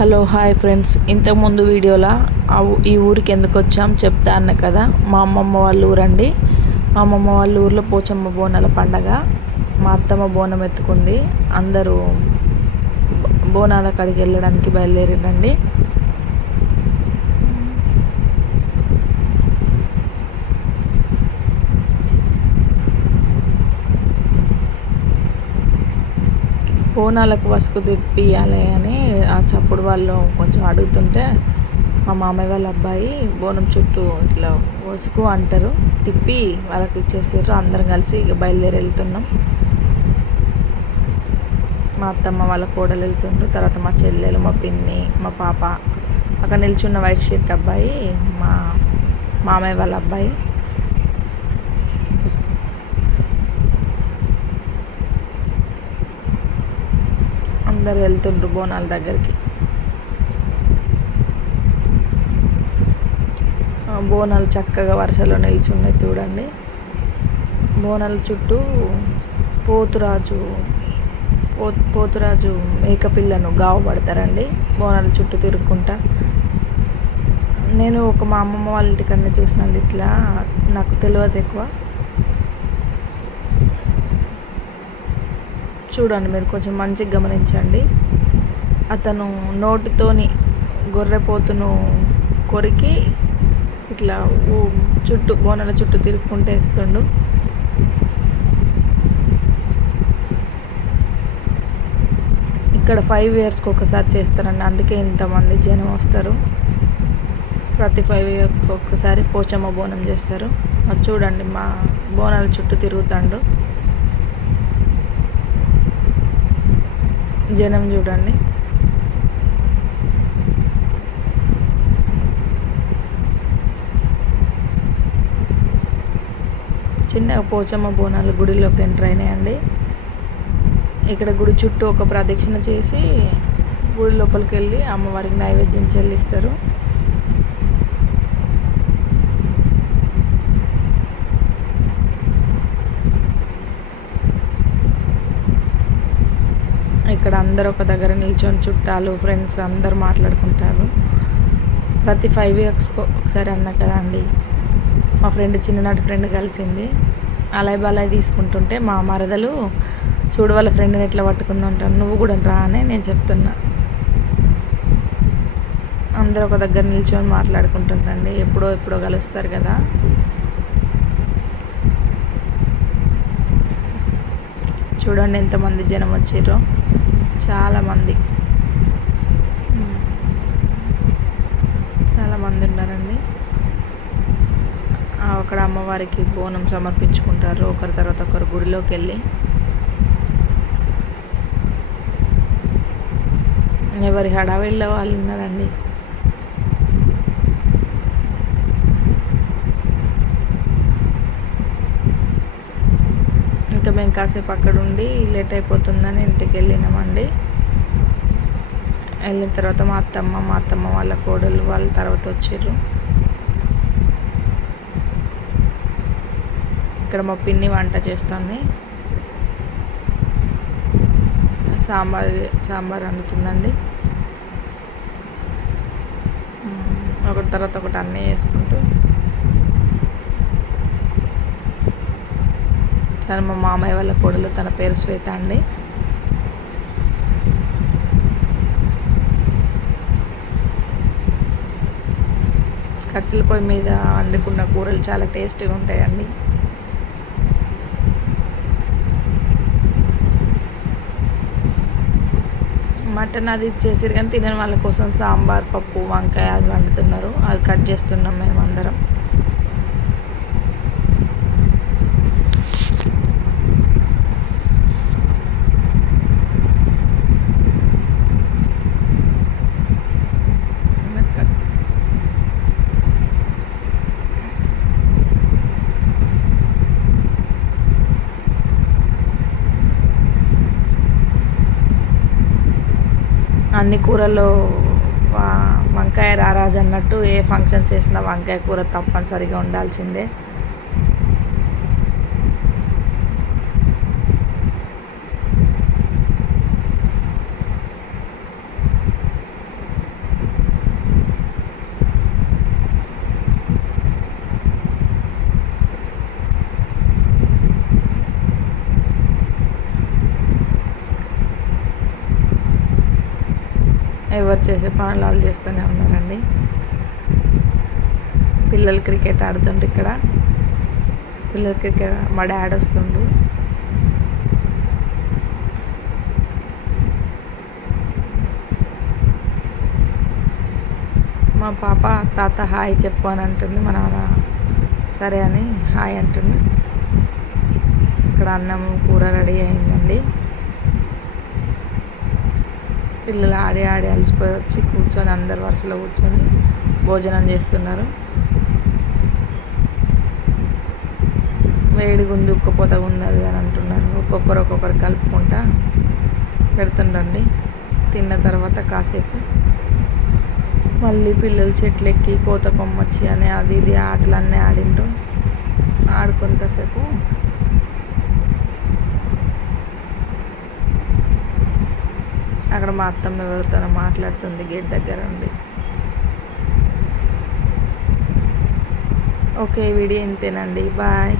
Hello hi friends, ఇంతకుముందు వీడియోలో ఈ ఊరికి ఎందుకు వచ్చాం చెప్తా అన్న కదా. మా అమ్మమ్మ వాళ్ళ ఊరండి. మా అమ్మమ్మ వాళ్ళ ఊర్లో పోచమ్మ బోనాల పండగ. మా అత్తమ్మ బోనం ఎత్తుకుంది. అందరూ బోనాల కాడికి వెళ్ళడానికి బయలుదేరిండండి. బోనాలకు వసుకు తిప్పియాలి అని ఆ చప్పుడు వాళ్ళు కొంచెం అడుగుతుంటే మా మామయ్య వాళ్ళ అబ్బాయి బోనం చుట్టూ ఇట్లా వసుకు అంటారు, తిప్పి వాళ్ళకి ఇచ్చేసారు. అందరం కలిసి బయలుదేరి వెళ్తున్నాం. మా అత్తమ్మ వాళ్ళ కోడలు వెళ్తుండ్రు, తర్వాత మా చెల్లెలు, మా పిన్ని, మా పాప, అక్కడ నిల్చున్న వైట్ షర్ట్ అబ్బాయి మా మామయ్య వాళ్ళ అబ్బాయి. అందరు వెళ్తుండ్రు బోనాల దగ్గరికి. బోనాలు చక్కగా వరుసలో నిల్చున్నాయి చూడండి. బోనాల చుట్టూ పోతురాజు మేకపిల్లను గావు పడతారండి బోనాల చుట్టూ తిరుక్కుంటా. నేను మా అమ్మమ్మ వాళ్ళ ఇంటికన్నా చూసినాను, ఇట్లా నాకు తెలియదు ఎక్కువ. చూడండి, మీరు కొంచెం మంచిగా గమనించండి. అతను నోటితోని గొర్రెపోతును కొరికి ఇట్లా బోనాల చుట్టూ తిరుక్కుంటే వేస్తుండు. ఇక్కడ 5 yearsకి ఒకసారి చేస్తారండి, అందుకే ఇంతమంది జనం వస్తారు. ప్రతి 5 yearsకి ఒక్కసారి పోచమ్మ బోనం చేస్తారు. అది చూడండి, మా బోనాల చుట్టూ తిరుగుతాండు జనం. చూడండి, చిన్నగా పోచమ్మ బోనాలు గుడిలోకి ఎంటర్ అయినాయండి. ఇక్కడ గుడి చుట్టూ ఒక ప్రదక్షిణ చేసి గుడి లోపలికి వెళ్ళి అమ్మవారికి నైవేద్యం చెల్లిస్తారు. ఇక్కడ అందరు ఒక దగ్గర నిల్చొని చుట్టాలు, ఫ్రెండ్స్ అందరు మాట్లాడుకుంటారు. ప్రతి 5 yearsకి ఒకసారి అన్నా కదా అండి. మా ఫ్రెండ్, చిన్ననాటి ఫ్రెండ్ కలిసింది. అలాయ్ బాలాయ్ తీసుకుంటుంటే మా మరదలు చూడు వాళ్ళ ఫ్రెండ్ని ఎట్లా పట్టుకుందంటాను, నువ్వు కూడా రా అని నేను చెప్తున్నా. అందరూ ఒక దగ్గర నిల్చొని మాట్లాడుకుంటుంటండి. ఎప్పుడో కలుస్తారు కదా. చూడండి ఎంతమంది జనం వచ్చిర్రో, చాలామంది ఉన్నారండి. అక్కడ అమ్మవారికి బోనం సమర్పించుకుంటారు. ఒకరి తర్వాత ఒకరు గుడిలోకి వెళ్ళి. ఎవరి హడావిడిలో వాళ్ళు ఉన్నారండి. ఇంకా మేము కాసేపు అక్కడ ఉండి లేట్ అయిపోతుందని ఇంటికి వెళ్ళినామండి. వెళ్ళిన తర్వాత మా అత్తమ్మ వాళ్ళ కోడలు వాళ్ళ తర్వాత వచ్చిర్రు. ఇక్కడ మా పిన్ని వంట చేస్తుంది, సాంబార్ వండుతుందండి. ఒకటి తర్వాత ఒకటి అన్నీ వేసుకుంటూ. తను మా మామయ్య వాళ్ళ కోడలు, తన పేరు శ్వేత అండి. కట్టెల పొయ్యి మీద వండుకున్న కూరలు చాలా టేస్టీగా ఉంటాయండి. మటన్ అది ఇచ్చేసారు కానీ తినని వాళ్ళ కోసం సాంబార్, పప్పు, వంకాయ అది వండుతున్నారు. అది కట్ చేస్తున్నాం మేము అందరం. అన్ని కూరల్లో వంకాయ రారాజు అన్నట్టు ఏ ఫంక్షన్ చేసినా వంకాయ కూర తప్పనిసరిగా ఉండాల్సిందే. ఎవరు చేసే పనులు వాళ్ళు చేస్తూనే ఉన్నారండి. పిల్లలు క్రికెట్ ఆడుతుండ్రు ఇక్కడ. పిల్లలు క్రికెట్ మా డాడీ వస్తుండు. మా పాప తాత హాయ్ చెప్పు అని అంటుంది. మా నాన్న సరే అని హాయ్ అంటుంది. ఇక్కడ అన్నం కూర రెడీ అయిందండి. పిల్లలు ఆడి ఆడి అలసిపోయి వచ్చి కూర్చొని అందరు వరుసలో కూర్చొని భోజనం చేస్తున్నారు. వేడిగా ఉంది, ఉక్కపోతగా ఉంది అది అని అంటున్నారు. ఒక్కొక్కరు కలుపుకుంటా పెడుతుండండి. తిన్న తర్వాత కాసేపు మళ్ళీ పిల్లలు చెట్లు ఎక్కి కోత కొమ్మచ్చి అని అది ఇది ఆటలన్నీ ఆడిండ్రు. ఆడుకుంటసేపు అక్కడ మా అత్తమ్మ ఎవరితో మాట్లాడుతుంది గేట్ దగ్గర ఉండి. ఓకే, వీడియో ఇంతేనండి. బాయ్.